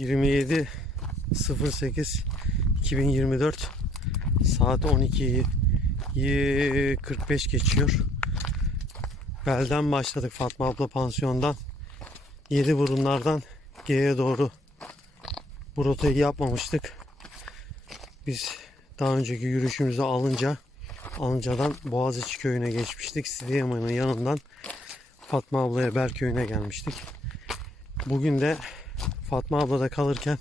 27 08 2024 saat 12'yi 45 geçiyor. Belden başladık Fatma abla pansiyondan. Yedi burunlardan G'ye doğru bu rotayı yapmamıştık. Biz daha önceki yürüyüşümüzü alınca Alıncadan Boğaziçi köyüne geçmiştik. Sidiyaman'ın yanından Fatma ablaya Berköy'üne gelmiştik. Bugün de Fatma ablada kalırken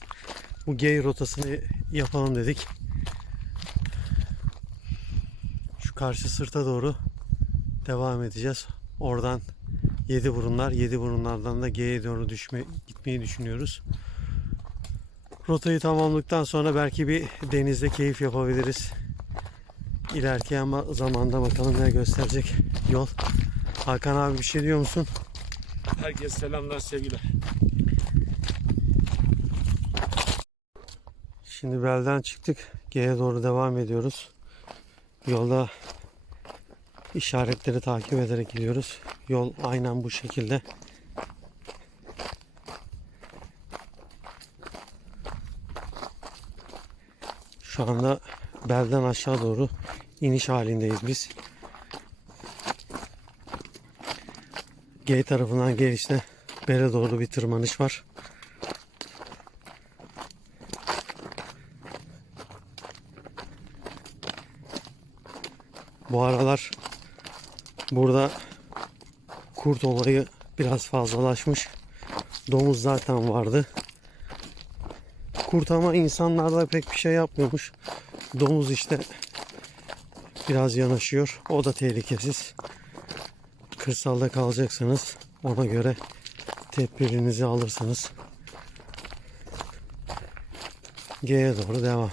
bu G rotasını yapalım dedik. Şu karşı sırta doğru devam edeceğiz. Oradan yedi burunlar, yedi burunlardan da G'ye doğru düşme, gitmeyi düşünüyoruz. Rotayı tamamladıktan sonra belki bir denizde keyif yapabiliriz. İleriki ama zamanda bakalım ne gösterecek yol. Hakan abi bir şey diyor musun? Herkese selamlar sevgiler. Şimdi belden çıktık. G'ye doğru devam ediyoruz. Yolda işaretleri takip ederek gidiyoruz. Yol aynen bu şekilde. Şu anda belden aşağı doğru iniş halindeyiz biz. G tarafından gelişte bere doğru bir tırmanış var. Bu aralar burada kurt olayı biraz fazlalaşmış. Domuz zaten vardı. Kurt ama insanlarla pek bir şey yapmıyormuş. Domuz işte biraz yanaşıyor. O da tehlikesiz. Kırsalda kalacaksanız ona göre tedbirinizi alırsınız. G'ye doğru devam.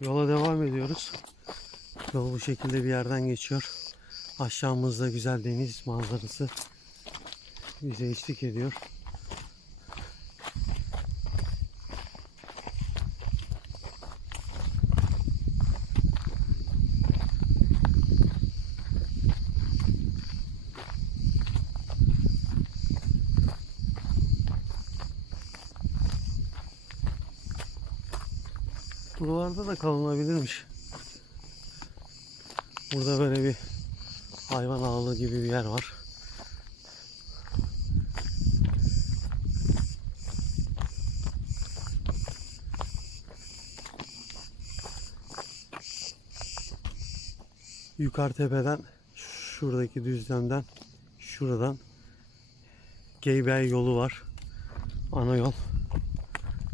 Yola devam ediyoruz. Yol bu şekilde bir yerden geçiyor. Aşağımızda güzel deniz manzarası bize eşlik ediyor. Buralarda da kalınabilirmiş. Burada böyle bir hayvan ağlı gibi bir yer var. Yukarı tepeden şuradaki düzlemden şuradan Geybey yolu var. Ana yol.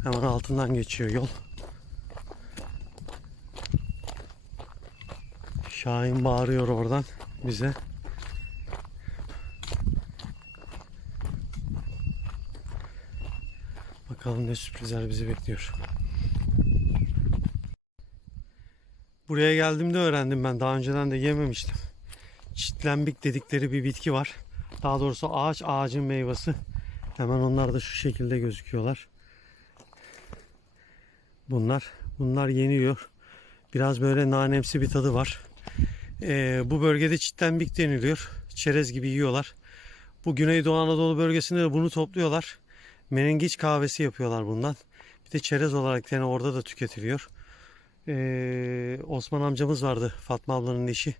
Hemen altından geçiyor yol. Şahin bağırıyor oradan bize. Bakalım ne sürprizler bizi bekliyor. Buraya geldiğimde öğrendim ben. Daha önceden de yememiştim. Çitlembik dedikleri bir bitki var. Daha doğrusu ağaç ağacın meyvesi. Hemen onlar da şu şekilde gözüküyorlar. Bunlar bunlar yeniyor. Biraz böyle nanemsi bir tadı var. Ee, bu bölgede çitlenbik deniliyor. Çerez gibi yiyorlar. Bu Güneydoğu Anadolu bölgesinde de bunu topluyorlar. Menengiç kahvesi yapıyorlar bundan. Bir de çerez olarak yani orada da tüketiliyor. Ee, Osman amcamız vardı Fatma ablanın eşi.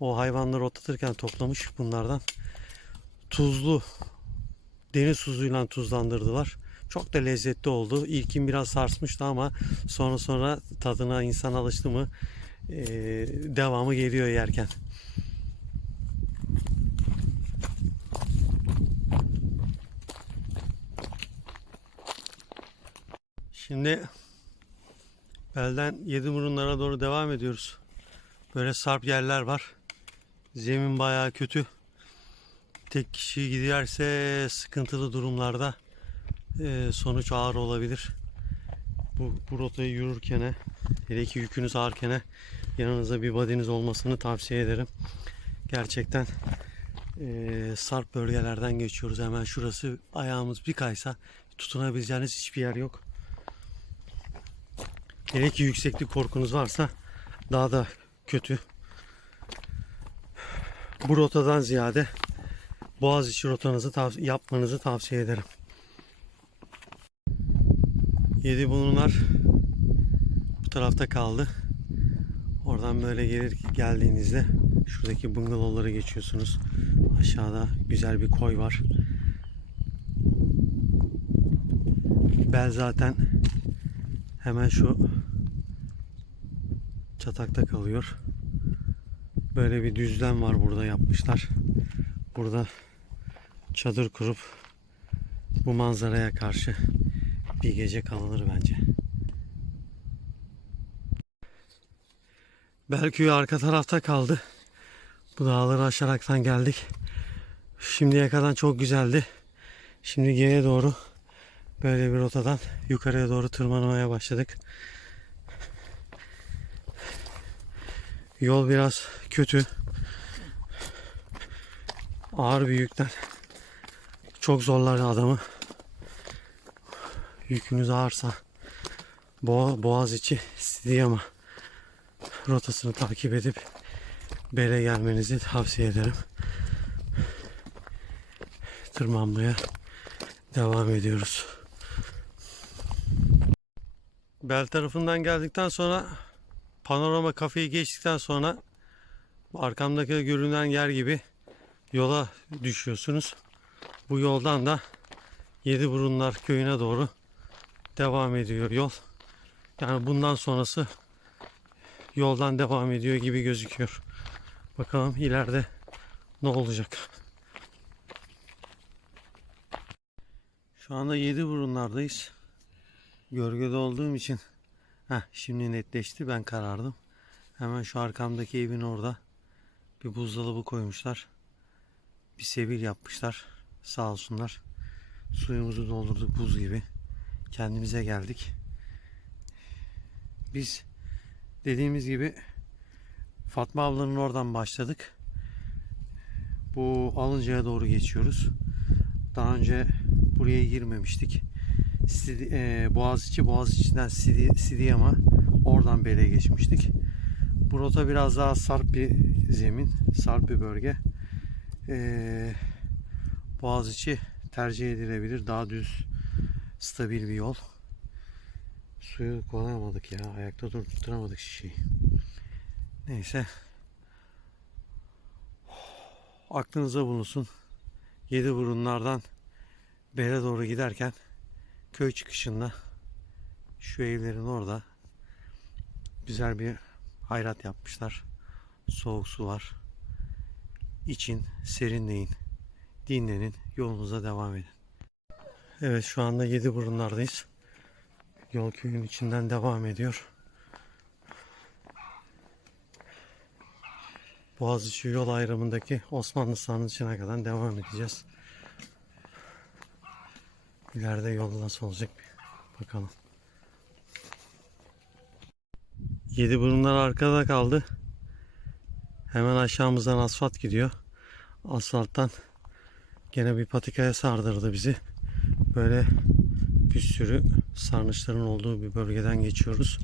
O hayvanları otlatırken toplamış bunlardan. Tuzlu deniz tuzuyla tuzlandırdılar. Çok da lezzetli oldu. İlkin biraz sarsmıştı ama sonra sonra tadına insan alıştı mı ee, devamı geliyor yerken. Şimdi belden yedi burunlara doğru devam ediyoruz. Böyle sarp yerler var. Zemin bayağı kötü. Tek kişi giderse sıkıntılı durumlarda e, sonuç ağır olabilir. Bu, bu rotayı yürürken hele ki yükünüz ağırken yanınızda bir badiniz olmasını tavsiye ederim. Gerçekten e, sarp bölgelerden geçiyoruz. Hemen şurası ayağımız bir kaysa tutunabileceğiniz hiçbir yer yok. Hele ki yükseklik korkunuz varsa daha da kötü. Bu rotadan ziyade Boğaziçi rotanızı tav- yapmanızı tavsiye ederim. Yedi bulunlar bu tarafta kaldı. Oradan böyle gelir geldiğinizde şuradaki bungalovları geçiyorsunuz. Aşağıda güzel bir koy var. Bel zaten hemen şu çatakta kalıyor. Böyle bir düzlem var burada yapmışlar. Burada çadır kurup bu manzaraya karşı bir gece kalınır bence. Belkü'yü arka tarafta kaldı. Bu dağları aşaraktan geldik. Şimdiye kadar çok güzeldi. Şimdi G'ye doğru böyle bir rotadan yukarıya doğru tırmanmaya başladık. Yol biraz kötü. Ağır bir yükten. Çok zorlar adamı. Yükünüz ağırsa Boğa, Boğaziçi Stidiyama rotasını takip edip Bele gelmenizi tavsiye ederim. Tırmanmaya devam ediyoruz. Bel tarafından geldikten sonra panorama kafeyi geçtikten sonra arkamdaki görünen yer gibi yola düşüyorsunuz. Bu yoldan da Yediburunlar köyüne doğru devam ediyor yol. Yani bundan sonrası yoldan devam ediyor gibi gözüküyor. Bakalım ileride ne olacak. Şu anda Yediburunlardayız. Gölgede olduğum için heh, şimdi netleşti ben karardım. Hemen şu arkamdaki evin orada bir buzdolabı koymuşlar. Bir sevil yapmışlar. Sağ olsunlar. Suyumuzu doldurduk buz gibi. Kendimize geldik. Biz dediğimiz gibi Fatma ablanın oradan başladık. Bu Alınca'ya doğru geçiyoruz. Daha önce buraya girmemiştik. Sidi, e, Boğaziçi, Boğaziçi'den Sidi, Sidiyama oradan Bele'ye geçmiştik. Bu rota biraz daha sarp bir zemin, sarp bir bölge. E, Boğaziçi tercih edilebilir. Daha düz, stabil bir yol. Suyu kolayamadık ya. Ayakta dur tutturamadık şişeyi. Neyse. Aklınıza bulunsun. Yedi burunlardan Bele doğru giderken köy çıkışında şu evlerin orada güzel bir hayrat yapmışlar. Soğuk su var. İçin, serinleyin, dinlenin, yolunuza devam edin. Evet şu anda yedi burunlardayız. Yol köyün içinden devam ediyor. Boğaziçi yol ayrımındaki Osmanlı Sarnıcı'na kadar devam edeceğiz. İleride yol nasıl olacak bakalım. Yedi burunlar arkada kaldı. Hemen aşağımızdan asfalt gidiyor. Asfalttan gene bir patikaya sardırdı bizi. Böyle bir sürü sarnıçların olduğu bir bölgeden geçiyoruz.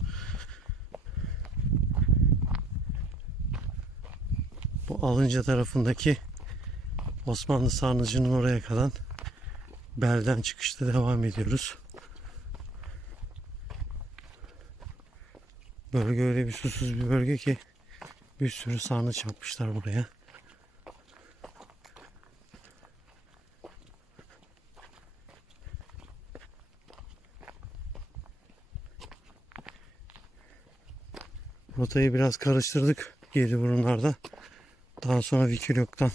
Bu Alınca tarafındaki Osmanlı sarnıcının oraya kadar belden çıkışta devam ediyoruz. Bölge öyle bir susuz bir bölge ki bir sürü sarnıç yapmışlar buraya. Rotayı biraz karıştırdık geri burunlarda. Daha sonra Vikilok'tan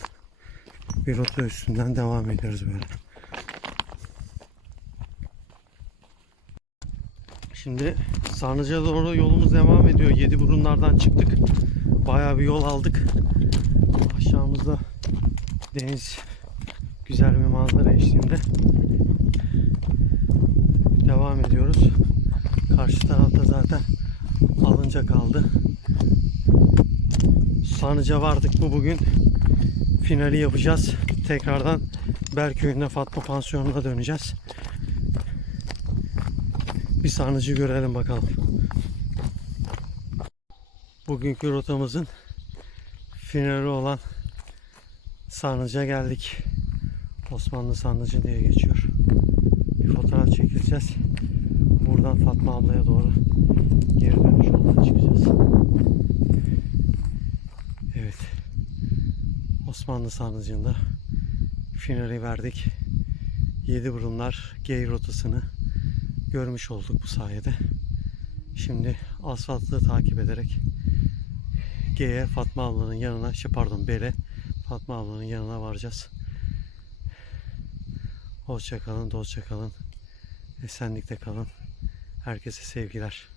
bir rota üstünden devam ediyoruz böyle. Şimdi Sarnıcı'ya doğru yolumuz devam ediyor. Yedi burunlardan çıktık. Bayağı bir yol aldık. Aşağımızda deniz güzel bir manzara eşliğinde devam ediyoruz. Karşı tarafta zaten alınca kaldı. Sarnıca vardık mı bugün finali yapacağız. Tekrardan Berköy'ünde Fatma Pansiyonu'na döneceğiz. Bir sarnıcı görelim bakalım. Bugünkü rotamızın finali olan sarnıca geldik. Osmanlı Sarnıcı diye geçiyor. Bir fotoğraf çekileceğiz. Buradan Fatma ablaya doğru geri dönüş yoluna çıkacağız. Evet. Osmanlı Sarnıcı'nda finali verdik. Yedi burunlar gey rotasını görmüş olduk bu sayede. Şimdi asfaltı takip ederek G'ye Fatma ablanın yanına, şey pardon B'le Fatma ablanın yanına varacağız. Hoşça kalın, dostça kalın. Esenlikte kalın. Herkese sevgiler.